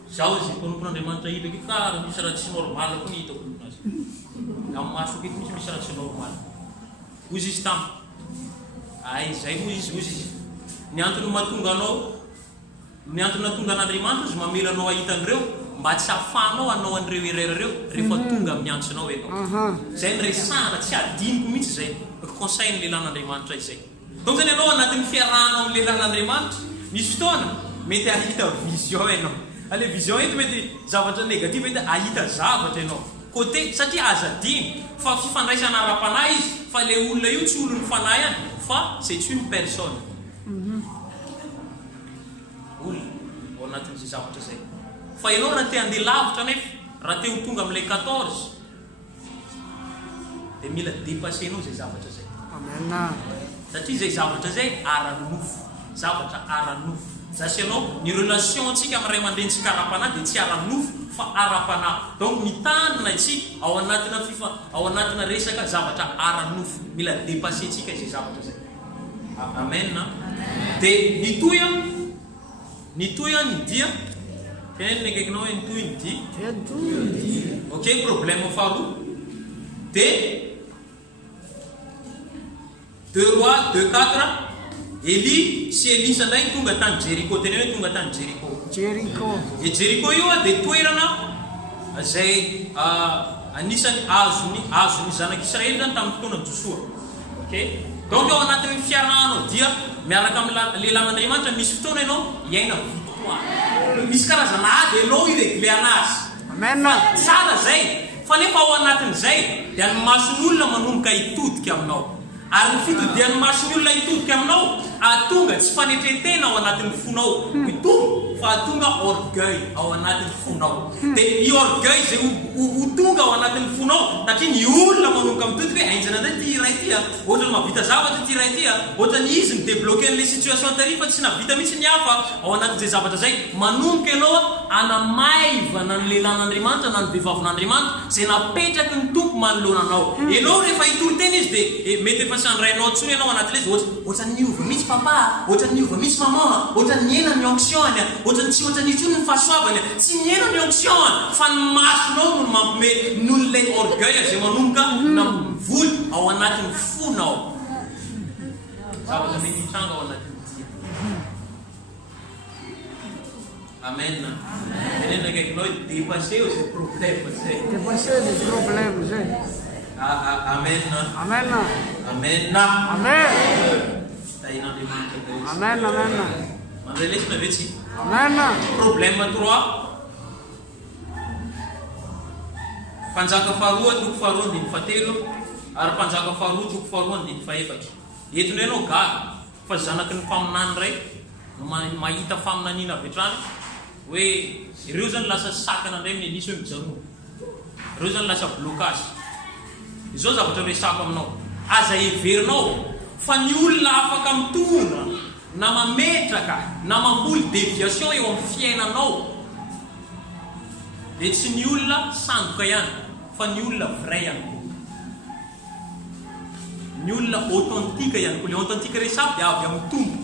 zaho zay mpanompon'Andriamanitra hitako ka misy raha tsy normal koa ny hitako azy amin'ny maso keto misy raha tsy normal ozy izy taminy. Ay zay moa izy ny antony mahatonga anao ny antony natonga an'Andriamanitra izy mamela anao ahitan'ireo mba tsy hafanao anao an'ireo ererareo rehefa tonga amin'ny antsonao ianao. Zay nyresahana tsy adiniko mihitsy zay conseil ny lehilan'Andriamanitra izay. Donc zany ianao anatin'ny fiarahanao amin'ny lehilan'Andriamanitra misy fotoana mety ahita vision ianao. Ale vision eto mety zavatra negativa ety ahita zavatra ianao côté satria aza diny fa fifandraisana ara-panahy izy fa le olona io tsy olon'ny fanahy ihany fa c'est une personne. Olona ao anatin'izay zavatra zay. Fa ianao raha te handeha lavitra nefa raha te ho tonga amin'ilay 14 dia mila dépasser anao zay zavatra zay. Satria zay zavatra zay ara-nofo. Zavatra ara-nofo. Zasy ianao ny relation antsika amin'ny ray aman-drentsika ara-panahy dia tsy ara-nofo fa ara-panahy. Donc mitandrina itsika ao anatina resaka zavatra ara-nofo. Mila dépasser tsika izay zavatra zay. Amen. Dia ny toya ny dia tena ny akaikinao hoe ny toy ny dia. Ok, problème faharoa dia 2 Rois 2:4 Eli sy Elisa ndray tonga tany Jericho. Tena hoe tonga tany Jericho. E Jericho io dia toerana zay anisany azony zanak'Israely zany tamin'ny fotoana Joshua. Ok, donc ao anatin'ny fiarahanao dia miaraka amin'ny lehilan'Andriamanitra misy fotoana ianao hiaina victoire. Misy karazana ady ianao iregle anazy. Tsara zay fa nefa ao anatin'izay dia ny mason'olona manomboka hitodika aminao. Ary ny fitodian'ny mason'olona hitodika aminao atonga tsy fanetretena ao anatin'ny fonao mitombo fa atonga orgueil ao anatin'ny fonao. Dia i orgueil zay ho tonga ao anatin'ny fonao satria ny olona manomboka mitodika hoe ainjana ndray ty iray ty ohatra ny mahavita zavatra ty iray ty ohatra ny izy nidébloqué an'ilay situation tary fa tsy navita mihitsy ny hafa ao anatin'izay zavatra zay manomboka ianao anamaivana ny lehilan'Andriamanitra na ny vehivavin'Andriamanitra zay napetraky ny tompo manoloana anao. Ianao rehefa hitory tena izy dia mety efa sy andrainao tsony ianao anatin'ilay izy ohatra ny miova mihitsy misy papa, ohatran'ny ova misy mama, ohatran'ny ena ny onction, ohatran'ny tsy ohatran'ny itsony ny fahasoavany, tsy ny ena ny onction, fa ny masonao no mampome nol'ilay orgueil izay manomboka na voly ao anatin'ny fonao. Zavatra mety hitranga ao anatin'ny dia. Amen. Tenena akaikinao dépassé ces problèmes zay. Dépasser les problèmes zay. Amen. Amen. Amen. Amen. Tain'Andriamanitra Kristy. Amen. Amen. Mandray lesona ve tsy? Amen. Problème 3. Mpanjaka faharoa toko faharoa andiny fahatelo ary mpanjaka faharoa toko faharoa andiny fahaefatra. Eto indray ianao gaga fa zanaky ny faminany iray no mahita faminaniana avy hatrany hoe ireo zany lasa sakana indray amin'ny anisa hoe mijaroana. Ireo zany lasa blocage. Izao zavatra resako aminao. Aza heverinao fa ny olona afaka mitondra na mametraka na mamboly déviation eo amin'ny fiainanao dia tsy ny olona sandoka ihany fa ny olona vrai ihany koa. Ny olona authentique ihany koa. Le authentique resako dia avy amin'ny tombo.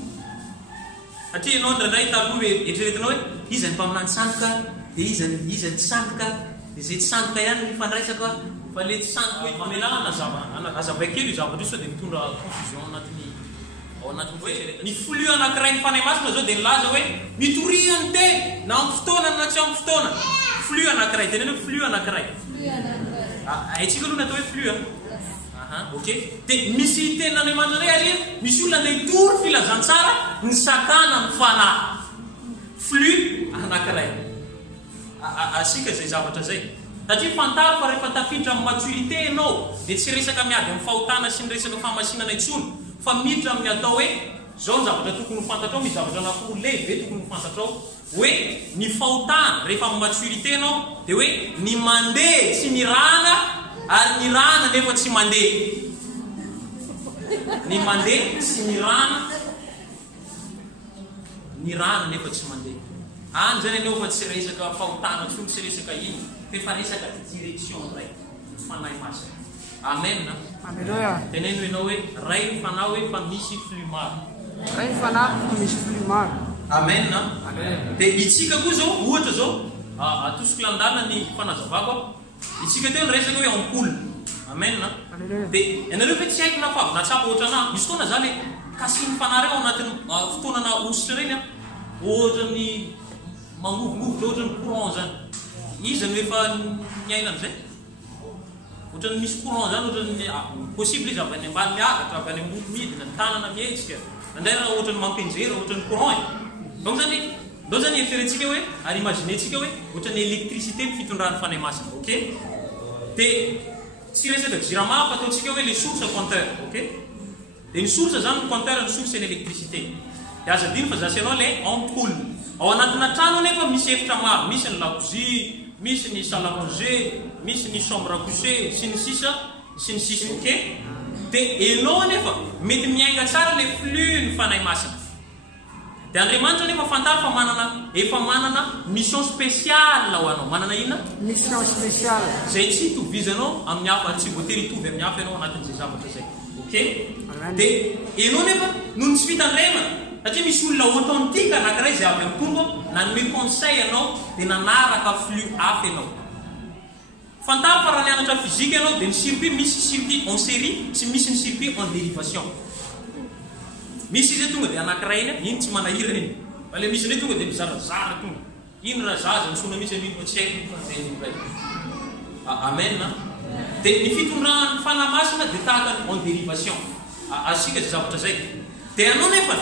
Satria ianao ndraindray taloha hoe eritreretinao hoe iza ny mpaminany sandoka dia iza ny sandoka dia izay tsy sandoka ihany ny fandraisaka fa le tsy sandoka hoe famelana azavakely io zavatra io sao dia mitondra confusion ao anatin'ny hoe ny flux anankiray ny fanahy masina zao dia nilaza hoe mitoriany teny na amin'ny fotoana na tsy amin'ny fotoana. Flux anankiray tenena hoe flux anankiray. Haitsika aloha natao hoe flux ok. Dia misy tenin'Andriamanitra ray arivo misy olona nahitory filazantsara ny sakana ny fanahy. Flux anankiray. Asika zay zavatra zay. Satria fantaro fa rehefa tafiditra amin'ny maturité ianao dia tsy resaka miady amin'ny fahotana sy ny resaka fahamasinana intsony fa miditra amin'ny atao hoe zao ny zavatra tokony ho fantatrao, misy zavatra anankiroa lehibe tokony ho fantatrao hoe ny fahotana rehefa amin'ny maturité ianao dia hoe ny mandeha tsy ny rana ary ny rana nefa tsy mandeha. Ny mandeha sy ny rana nefa tsy mandeha. Any zany ianao fa tsy resaka fahotana tsony, tsy resaka ino, fa resaka direction ray fanahy masina. Amen. Alléluia. Teneno ianao hoe ray ny fanahy hoe fa misy flux maro. Ray ny fanahy misy flux maro. Amen. Dia itsika koa zao ohatra zao atosiko landana ny fanazavako. Itsika teo ny resaka hoe ampoule. Amen. Dia ianareo fa tsy haiko na fa natsapa ohatra anahy. Misy fotoana zany kasin'ny fanahy reo anatin'ny fotoanana ositra reny ohatra ny mangovogovotra ohatra ny courant zany. Izy no efa niaina amin'izay. Ohatra ny misy courant zany ohatra ny possible izy avy any ambany miakatra, avy any ambony midina, ny tanana mihetsika. Nandray ohatra ny mampenjera, ohatra ny courant. Donc zany eritrerentsika hoe ary imaginetsika hoe ohatra ny électricité ny fitondrany fanahy masina. Ok? Dia tsy resaka jirama fa ataontsika hoe les sources compteur. Ok? Dia ny source zany ny compteur ny source ny électricité. Dia aza dino fa zasy ianao ilay ampoule. Ao anatina trano nefa misy efitra maro, misy ny lakozia, misy ny salle à manger, misy ny chambre à coucher, sy ny sisa. Ok? Dia ianao nefa mety miainga tsara le flux ny fanahy masina. Dia Andriamanitra nefa fantaro fa efa manana mission spéciale ho anao. Manana inona? Mission spéciale. Zay tsy hitovizanao amin'ny hafa, tsy voatery hitovy amin'ny hafa ianao anatin'izay zavatra zay. Ok? Dia ianao nefa noho ny tsy fitandremana. Satria misy olona authentique anankiray izay avy amin'ny tombo nanome conseil ianao dia nanaraka flux hafa ianao. Fantaro fa raha nianatra fizika ianao dia ny circuit misy circuit en série sy misy ny circuit en dérivation. Misy izy tonga dia anankiray iny tsy manahirana iny. Fa le misy ilay tonga dia mizarazara tonga. Iny raha zaza misona misy amin'iny tsy haiko fa zay iray. Amen. Dia ny fitondran'ny fanahy masina dia tahaka en dérivation. Asika zay zavatra zay. Dia ianao nefa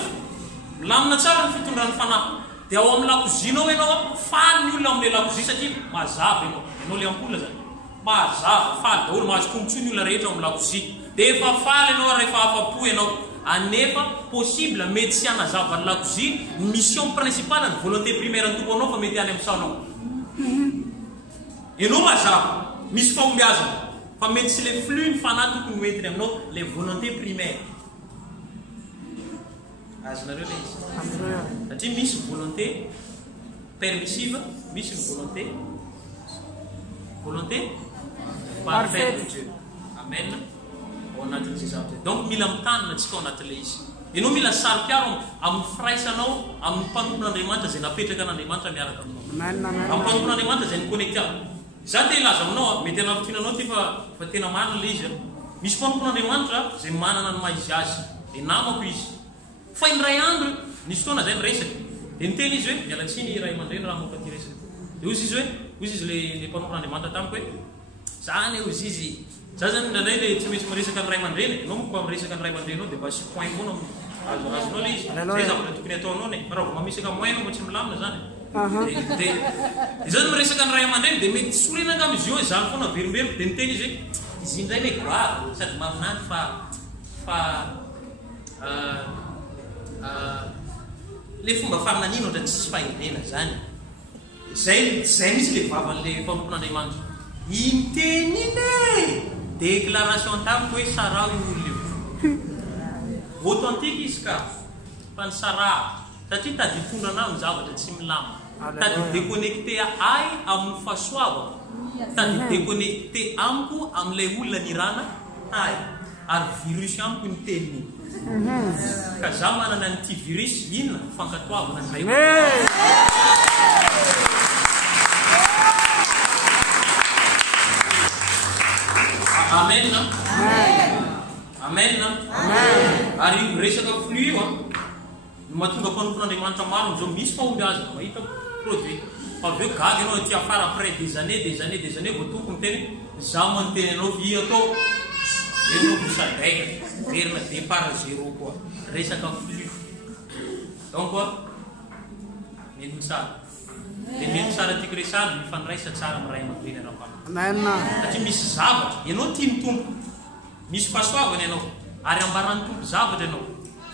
milamina tsara ny fitondran'ny fanahy. Dia ao amin'ny lakozinao ianao faly ny olona amin'ilay lakozia satria mazava ianao. Ianao le ampoule zany. Mazava, faly daholo, mahazo tombontsoa ny olona rehetra ao amin'ny lakozia. Dia efa faly ianao rehefa afa-po ianao. Anefa possible mety sy hanazava ny lakozia ny mission principale ny volonté primaire ny tompo anao fa mety any amin'ny sanao. Ianao mazava, misy fahombiazana fa mety sy le flux ny fanahy tokony hoentiny aminao le volonté primaire. Azonareo le izy. Satria misy volonté permissive, misy ny volonté parfaite de Dieu. Amen. Au anatin'izay zavatra. Donc mila mitanina antsika ao anatin'ilay izy. Ianao mila sary-piaro amin'ny firaisanao amin'ny mpanompon'Andriamanitra izay napetraka an'Andriamanitra miaraka aminao. Amin'ny mpanompon'Andriamanitra izay ni-connecté. Za te hilaza aminao mety anavitinanao ty fa tena marina le izy. Misy mpanompon'Andriamanitra izay manana ny maizy azy. Dia namako izy. Fa indray andro nisy fotoana zay niresaka. Dia niteny izy hoe miala tsiny iray aman-dreny raha mampaty resaka. Dia hozy izy hoe hozy izy le mpanompon'Andriamanitra tamiko hoe zany hozy izy. Za zany indray le tsy maintsy miresaka ny ray aman-dreny. Ianao mba miresaka ny ray aman-drenao dia mba sy point foana azonao le izy. Zay zavatra tokony ataonao ne. Fa raha vao mamisaka moyen mba tsy milamina zany. Dia zany miresaka ny ray aman-dreny dia mety sorena nga izy io zany foana verimberiko. Dia niteny izy hoe izy indray le grave sady mahafinaritra fa le fomba faminanina ohatra tsy fahenena zany. Zay misy le vavan'le mpanompon'Andriamanitra. Inteny iny déclaration tamiko hoe sara io olona io. Authentique izy ka fa ny sara satria tady hitondra anao ny zavatra tsy milama. Tady déconnecté ay amin'ny fahasoavako. Tady déconnecté amiko amin'ilay olona nirana ay. Ary virus amiko ny teniny. Ka za manana n'ity virus inona fankatoavana zay. Amen. Amen. Ary resaka flux io no mahatonga mpanompon'Andriamanitra maro amin'izao misy mahomby azy mahita produit. Fa avy eo gaga ianao aty afara après des années vao tokony teny za manonteny anao vi atao. Ianao vosadaiga verina départ zéro koa resaka flux. Donc mety tsara. Dia mety tsara tiako resary mifandraisa tsara amin'ny ray aman-dreny ara-pana. Satria misy zavatra ianao tia ny tompo. Misy fahasoavana ianao ary ambaran'ny tompo zavatra ianao.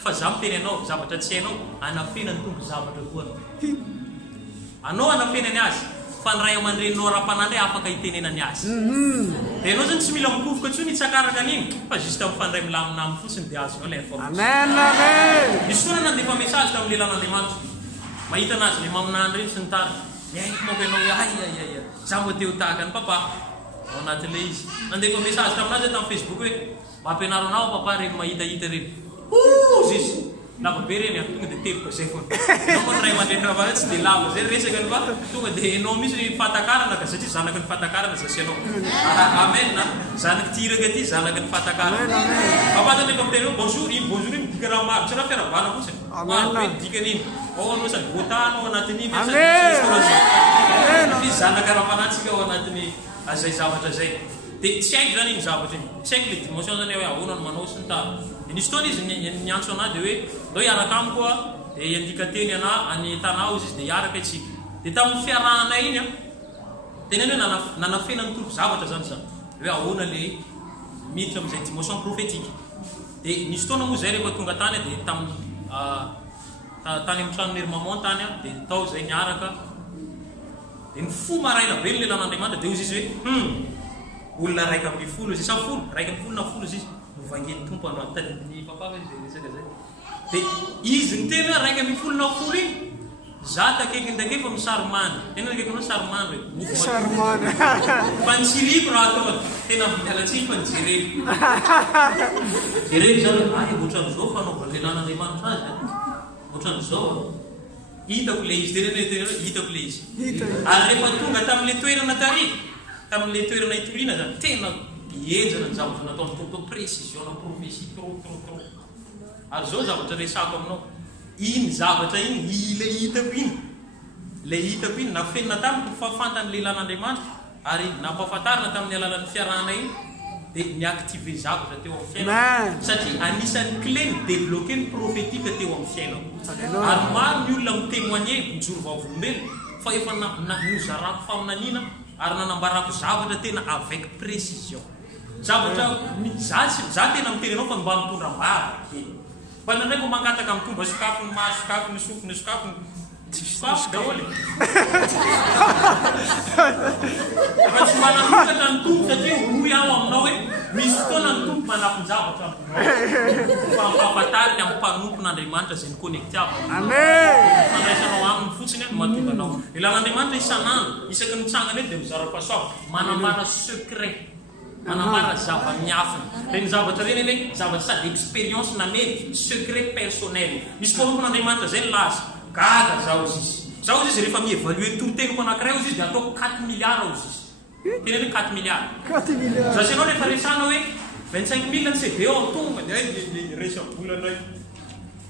Fa za miteny anao zavatra tsy hainao anafena ny tompo zavatra koa anao. Anao anafenany azy fa ny ray aman-drenynao ara-panandray afaka hitenenany azy. Dia ianao zany tsy mila mikovoka intsony hitsakaraka an'iny fa juste mifandray milaminaminy fotsiny dia azonao ilay information. Misy foana nandefa message tamin'ny lelan'Andriamanitra. Mahita anazy le maminandry iny sy ny tara. Miaiko manko ianao hoe za mbo te ho tahaka ny papa. Ao anatin'le izy. Nandefa message taminazy tamin'ny Facebook hoe mampianaro anao papa reny mahitahita reny. Izy lava be reny tonga dia tevoka zay foana. Ianao moa ray aman-dreny raha tsy dia lava zay resaka ny fa tonga dia ianao misy fahatakarana ka satria zanaky ny fahatakarana zasy ianao. Amen. Zanaky tiraka ty zanaky ny fahatakarana. Papa zany efa miteny hoe bonjour iny dika raha maro tsy raha fiaravana fotsiny. Maro be dikan'iny. Ao anao sady voatanao anatin'iny sady zanaka ara-panatsika ao anatin'ny azay zavatra zay. Dia tsy haiko zany iny zavatra iny. Tsy haiko le dimension zany hoe ahoana no manao sy ny tara. Dia nisy fotoana izy niantso anahy dia hoe ndao hiaraka amiko dia iandika teny ana any tanao izy dia hiaraka itsika. Dia tamin'ny fiarahanay iny teneny hoe nanafena ny tompo zavatra zany zany. Hoe ahoana le miditra amin'izay dimension prophétique. Dia nisy fotoana moa zay rehefa tonga tany dia tamin'ny tany amin'ny tranon'ery maman tany dia tao zay niaraka. Dia ny fo maraina be ny lelan'Andriamanitra dia ozy izy hoe olona raika amby folo izy sa folo raika amby folo na folo izy novangeny tompo anao tadiny papa fa izy resaka zay. Dia izy ny tena raika amby folo na folo iny za takaiky ndake fa misaromany. Tena nakaiky anao saromany hoe saromany. Fa nitsiriko raha atao tena mialatsiny fa nijereko. Jereko zany ohatran'izao fanaova lelan'Andriamanitra azy. Ohatran'izao hitako le izy tena hitako le izy. Ary rehefa tonga tamin'le toerana tary tamin'le toerana hitoriana zany tena hienjana ny zavatra nataony tompo précision na prophétie trop. Ary zao zavatra resako aminao iny zavatra iny le hitako iny nafenina tamiko fafantany lelan'Andriamanitra ary nampahafantarina tamin'ny alalan'ny fiarahana iny dia niactive zavatra teo amin'ny fiainako satria anisan'ny clé ny débloquer ny prophétique teo amin'ny fiainako. Ary maro ny olona mitémoigner mijoro vaovolombelona fa efa nozarako faminaniana ary nanambarako zavatra tena avec précision. Zavatra za tena miteny anao fa mba mitondra mbary. Fa nandraiky ho mangataka mitomba sokafo ny maso sokafo ny sofo ny sokafo sokafo daholo. Fa tsy manamokatra ny tompo satria hoy aho aminao hoe misy fotoana ny tompo manapon-javatra fa ampahafantariny amin'ny mpanompon'Andriamanitra izay ni-connecté avy. Fandraisanao aminy fotsiny no mahatonga anao. Ilan'Andriamanitra isan'andro isaky nitsangana eto dia mizara fahasoava manambara secret manambara zava-miafina. Regny zavatra reny eny zavatra sady expérience namely secret personnel. Misy tompon'Andriamanitra zay laza gaga zao izy rehefa mievaluer toteniko anankiray izy dia atao 4 milliards izy. Tena hoe 4 milliards. 4 milliards. Zao anao rehefa resana hoe 25 000 ny CV ao tonga dia resa bola ndray.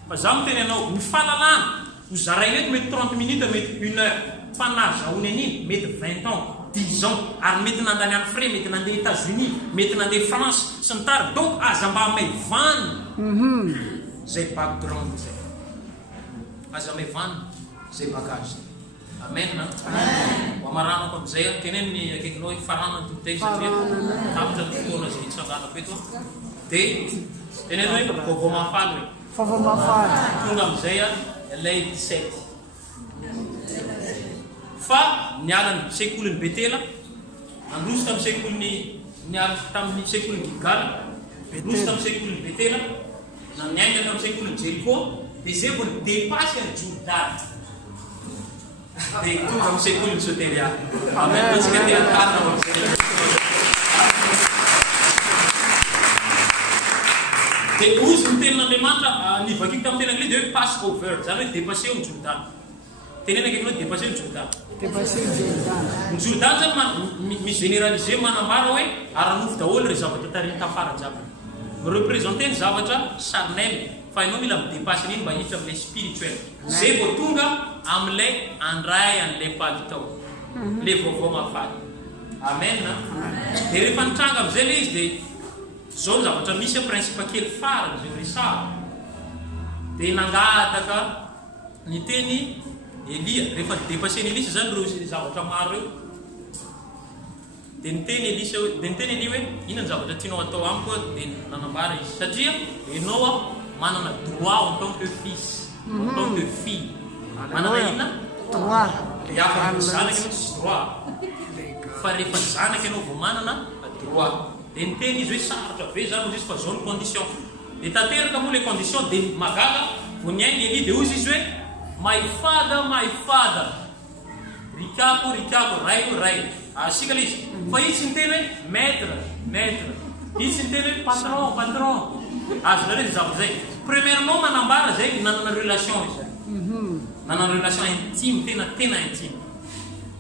Fa za miteny anao ny fahalalana ho zaraina eto mety 30 minutes mety 1 heure. Fa na zahoany an'iny mety 20 ans 10 ans ary mety nandany any frais mety nandeha États-Unis mety nandeha France sy ny tara donc aza mba maivany zay background zay aza maivany zay bagage. Amen. Wa maranako amizay teneniny akaikinao hoe farana ny tontay satria tapitra ny fotoana zay hitsanganako eto dia teneny hoe vaovao mafaly hoe Vaovao mafaly tonga amizay ilay 17 fa niala ny sekolin'ny Betela nandroso tamin'ny sekolin'ny niala tamin'ny sekolin'ny Gilgal nandroso tamin'ny sekolin'ny Betela na niainga tamin'ny sekolin'ny Jeriko dia zay vao nidepasy ny Jordan dia tonga amin'ny sekolin'ny Soteria. Amen. Tsika dia antarina amizay dia ozy ny tenin'Andriamanitra nivakiko tamin'ny tena anglais dia hoe pass over zany hoe dépassé ny Jordan. Tenena akaikinao dépassé ny Jordan. Dépassé ny Jordan. Ny Jordan zany mi-généraliser manambara hoe aranofo daholo re zavatra tariny tafara jiaby. Mireprésenter ny zavatra charnel fa ianao mila midépassé an'iny mba hiditra amin'ilay spirituel. Zay vao tonga amin'ilay andray an'ilay palitao. Ilay vaovao mafaly. Amen. Dia rehefa nitranga amin'izay ilay izy dia zao ny zavatra misy principe kely farany zay resava. Dia nangataka ny teny Elia rehefa dépassé ny Elisa zany reo zavatra maro eo. Dia niteny Elisa dia niteny Elia hoe inona ny zavatra tianao atao amiko dia nanambara izy satria ianao manana droit en tant que fils en tant que fille. Manana inona? Droit. Yafa ny zanaka ianao tsy droit fa rehefa zanaka ianao vao manana droit. Dia niteny izy hoe sarotra be zany izy fa zao ny condition. Dia tanteraka moa le condition dia magaga vao niainga Elia dia ozy izy hoe my father rikako ray asika le izy fa izy tsy niteny hoe maître izy tsy niteny hoe patron azo nareo zavatra zay. Premièrement manambara zay nanana relation izy nanana relation intime tena intime.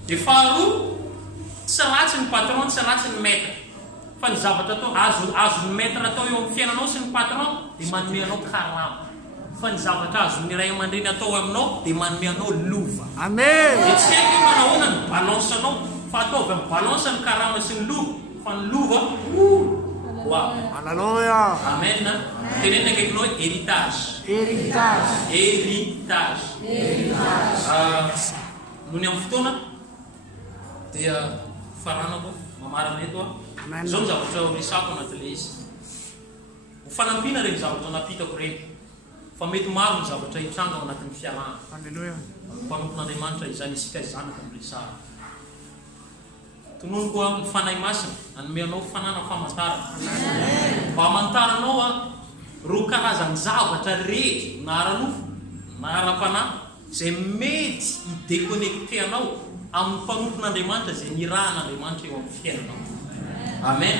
Dia faharoa tsy ratsy ny patron tsy ratsy ny maître fa ny zavatra atao azo ny maître atao eo amin'ny fiainanao sy ny patron dia manome anao karama. Fa ny zavatra azo ny ray aman-dreny atao aminao dia manome anao lova. Amen. Dia tsy haiko manahoana ny balance anao fa ataovy amin'ny balance ny karama sy ny lova fa ny lova wow. Alleluia. Amen. Tenenina akaikinao hoe héritage. Noho ny amin'ny fotoana dia faranako mamarana eto zao ny zavatra resako anatin'ilay izy ho fanampiana regny zavatra napitako regny fa mety maro ny zavatra hitranga ao anatin'ny fiarahana. Alleluia. Mpanompon'Andriamanitra izany isika zanaka miresara. Tonono koa ny fanahy masina hanome anao fanana famantarana. Mba hamantaranao ro karazany zavatra rehetra na ara-nofo na ara-panahy zay mety hidéconnecté anao amin'ny mpanompon'Andriamanitra zay nirahan'Andriamanitra eo amin'ny fiainanao. Amen.